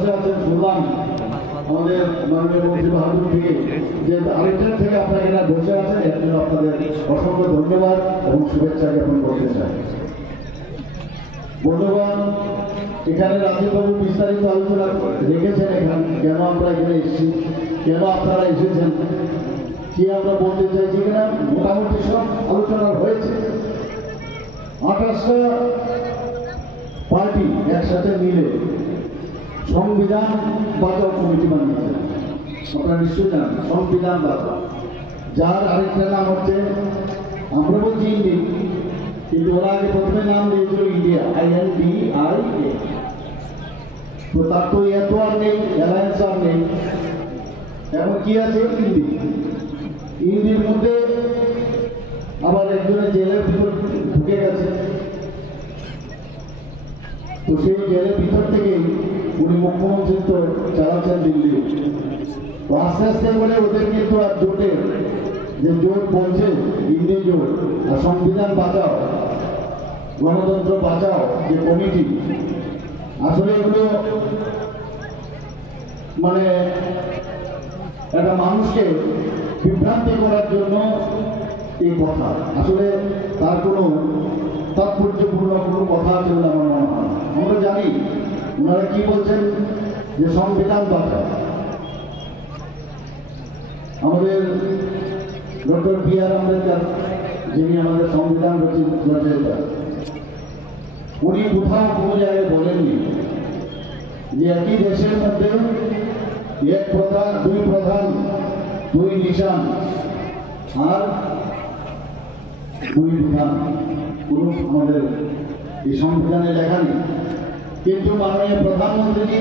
বসে আছেন শুনলাম আমাদের মাননীয় মন্ত্রী বাহাদুর থেকে যে আরেকটার থেকে আপনারা এখানে বসে আছেন, এর জন্য আপনাদের অসংখ্য ধন্যবাদ এবং শুভেচ্ছা জ্ঞাপন করতে চাই। বন্ধুগণ, এখানে রাজীববাবু বিস্তারিত আলোচনা রেখেছেন এখানে কেন আমরা এখানে এসেছি, কেন আপনারা এসেছেন, কি আমরা বলতে চাইছি কিনা মোটামুটি সব আলোচনা হয়েছে। 28টা পার্টি একসাথে মিলে সংবিধান বাঁচাও কমিটি বানিয়েছে। আপনারা নিশ্চয়ই জানেন সংবিধান বাঁচাও, যার আরেকটা নাম হচ্ছে, আমরা বলছি ইন্ডি, কিন্তু ওরা আগে প্রথমে নাম দিয়েছিল ইন্ডিয়া, INDIA। তো তার তো এত আর নেই, অ্যালায়েন্স আর নেই, এখন কি আছে ইন্ডি। ইন্ডির মধ্যে আবার একজনের জেলের ভিতর ঢুকে গেছে, তো সেই জেলের ভিতর থেকে উনি মুখ্যমন্ত্রিত্ব চালাচ্ছেন দিল্লি। তো আস্তে আস্তে বলে ওদের কিন্তু আর জোটের যে জোট বলছে ইন্ডি জোট আর সংবিধান বাঁচাও গণতন্ত্র বাঁচাও যে কমিটি, আসলে এগুলো মানে একটা মানুষকে বিভ্রান্তি করার জন্য এই কথা, আসলে তার কোনো তাৎপর্যপূর্ণ কোনো কথা আছে বলে আমার মনে হয়। আমরা জানি ওনারা কি বলছেন যে সংবিধান বাঁচাও। আমাদের ডক্টর B.R. আম্বেদকর, যিনি আমাদের সংবিধান রচয়িতা, উনি কোথাও কোনো জায়গায় বলেননি যে একই দেশের মধ্যে এক প্রধান, দুই প্রধান, দুই নিশান আর দুই বিধান, কোনো আমাদের এই সংবিধানে লেখা নেই। কিন্তু মাননীয় প্রধানমন্ত্রী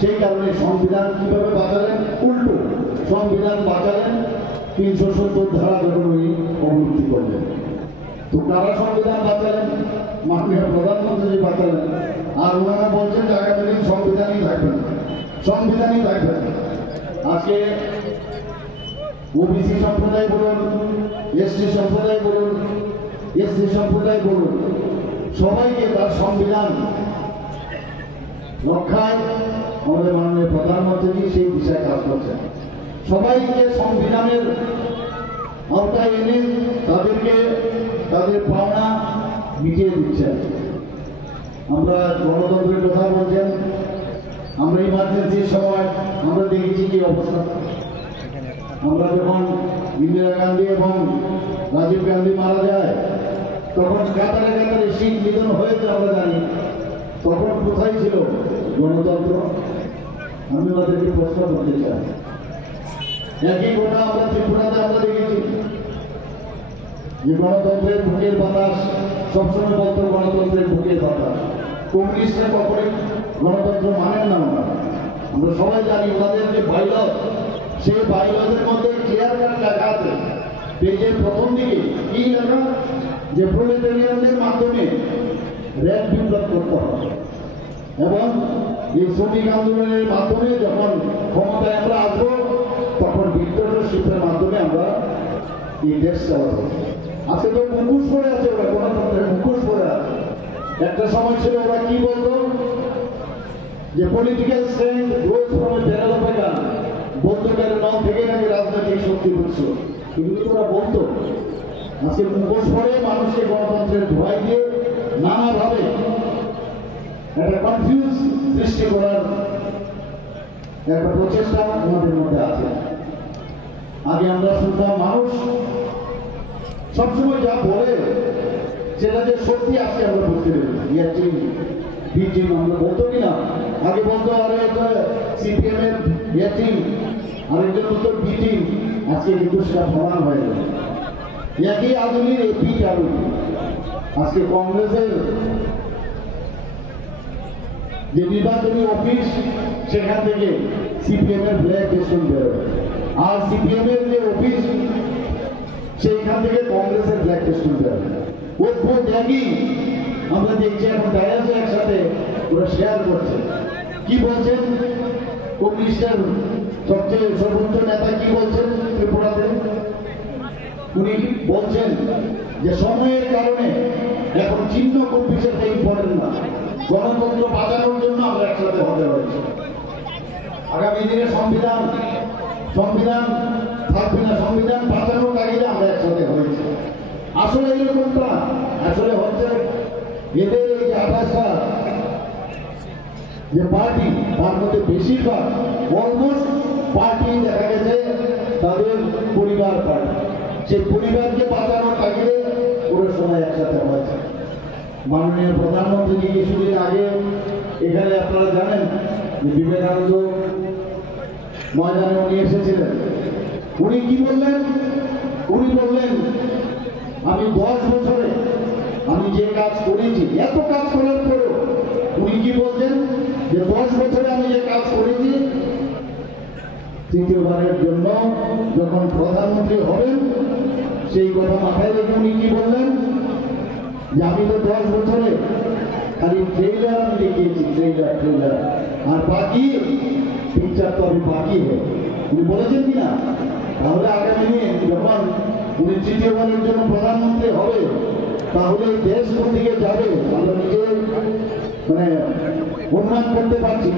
সেই কারণে সংবিধান কিভাবে বাঁচালেন, উল্টো সংবিধান বাঁচালেন 370 ধারা যখন উনি অবলুপ্তি করলেন। তো কারা সংবিধান বাঁচালেন? মাননীয় প্রধানমন্ত্রী বাঁচালেন। আর ওনারা বলছেন যে আগামী দিন সংবিধানই থাকবেন, সংবিধানই থাকবেন। আজকে ওবিসি সম্প্রদায় বলুন, ST সম্প্রদায় বলুন, SC সম্প্রদায় বলুন, সবাইকে তার সংবিধান রক্ষায় আমাদের মাননীয় প্রধানমন্ত্রী সেই বিষয়ে কাজ করছেন। সবাইকে সংবিধানের আওতায় এনে তাদেরকে তাদের পাওনা মিটিয়ে দিচ্ছেন। আমরা গণতন্ত্রের কথা বলছেন, আমরা ইমার্জেন্সির সময় আমরা দেখেছি কি অবস্থা। আমরা যখন ইন্দিরা গান্ধী এবং রাজীব গান্ধী মারা যায়, তখন কাতারে কাতারে শীত নিধন হয়েছে আমরা জানি, তখন কোথায় ছিল গণতন্ত্র? আমি ওদেরকে প্রশ্ন করতে চাই। একই কথা আমরা ত্রিপুরাতে আমরা দেখেছি যে গণতন্ত্রের বুকের বাতাস, সবসময় বলতো গণতন্ত্রের বুকের বাতাস। কমিউনিস্টরা কখনোই গণতন্ত্র মানেন না। আমরা সবাই জানি ওনাদের যে বাইলট, সেই বাইলটের মধ্যে ক্লিয়ার কাট লেখা আছে পেজের প্রথম দিকে, কি লেখা? যে প্রোলেটারিয়ানদের মাধ্যমে রেড বিপ্লব করতে হবে এবং এই শ্রমিক আন্দোলনের মাধ্যমে যখন ক্ষমতায় আমরা আসবো তখন ডিক্টেটরশিপের মাধ্যমে আমরা এই দেশ চালাবো। আজকে তো মুখোশ পরে আছে, ওরা গণতন্ত্রের মুখোশ পরে আছে। একটা সময় ছিল ওরা কি বলতো যে political strength growth from a barrel of a gun, বন্দুকের নল থেকে নাকি রাজনৈতিক শক্তি উৎস, এগুলো তো ওরা বলতো। আজকে মুখোশ পরে মানুষকে গণতন্ত্রের ধোয়াই দিয়ে নানাভাবে একটা কনফিউজ সৃষ্টি করার একটা প্রচেষ্টা আমাদের মধ্যে আছে। আগে আমরা শুনতাম মানুষ সবসময় যা বলে সেটা যে সত্যি আজকে আমরা বুঝতে পেরেছি। বিটিম আমরা বলতো কিনা, আগে বলতো আরে CPM এর টিম, আরেকজন বলতো বিটিম, আজকে কিন্তু সেটা প্রমাণ হয়ে গেল। একই আধুনিক এপি চালু, আজকে কংগ্রেসের যে নির্বাচনী অফিস সেখান থেকে CPM এর ব্ল্যাক লিস্ট বেরোয়, আর CPM এর যে অফিস সেইখান থেকে কংগ্রেসের ব্ল্যাক লিস্ট বেরোয়। অদ্ভুত একই আমরা দেখছি এখন ডায়াসে একসাথে ওরা শেয়ার করছে। কি বলছেন কমিউনিস্টের সবচেয়ে সর্বোচ্চ নেতা কি বলছেন ত্রিপুরাতে? উনি বলছেন যে সময়ের কারণে এখন চিহ্ন খুব বিশেষ ইম্পর্টেন্ট না, গণতন্ত্র বাঁচানোর জন্য আমরা একসাথে হতে হয়েছে। আগামী দিনে সংবিধান থাকবে না, সংবিধান বাঁচানোর তাগিদে আমরা একসাথে হয়েছি। আসলে এইরকমটা আসলে হচ্ছে এদের এই 28টা যে পার্টি, তার মধ্যে বেশিরভাগ অলমোস্ট পার্টি দেখা গেছে তাদের পরিবার পার্টি। সেই পরিবারকে বাঁচানোর তাগিদে পুরো সময় একসাথে হয়েছে। মাননীয় প্রধানমন্ত্রী কিছুদিন আগে এখানে আপনারা জানেন যে বিবেকানন্দ ময়দানে উনি এসেছিলেন। উনি কি বললেন? উনি বললেন আমি 10 বছরে আমি যে কাজ করেছি, এত কাজ করার পরেও উনি কি বলছেন যে 10 বছরে আমি যে কাজ করেছি, তৃতীয়বারের জন্য যখন প্রধানমন্ত্রী হবেন সেই কথা মাথায় রেখে উনি কি বললেন যে আমি তো 10 বছরে খালি ট্রেইলার আমি দেখিয়েছি, ট্রেইলার আর বাকি পিকচার তো আমি বাকি হয়। উনি বলেছেন কিনা? তাহলে আগামী দিনে যখন উনি তৃতীয়বারের জন্য প্রধানমন্ত্রী হবে তাহলে দেশ কোন দিকে যাবে আমরা নিজে অনুমান করতে পারছি।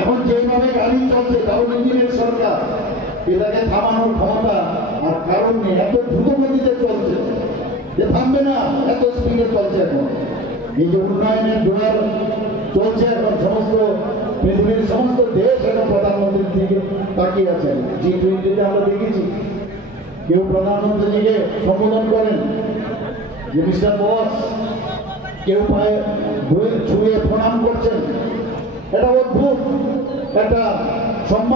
এখন যেভাবে গাড়ি চলছে ডাবল ইঞ্জিনের সরকার, এটাকে থামানোর ক্ষমতা আর কারণ নেই। এত দ্রুত গতিতে চলছে যে থামবে না, এত স্পিডে চলছে। এখন এই যে উন্নয়নের জোয়ার চলছে, এখন সমস্ত পৃথিবীর সমস্ত দেশ এখন প্রধানমন্ত্রীর দিকে তাকিয়ে আছেন। G20-তে আমরা দেখেছি কেউ প্রধানমন্ত্রীকে সম্বোধন করেন যে মিস্টার বস, কেউ পায়ে ছুঁয়ে প্রণাম করছেন। এটা অদ্ভুত একটা সম্মান।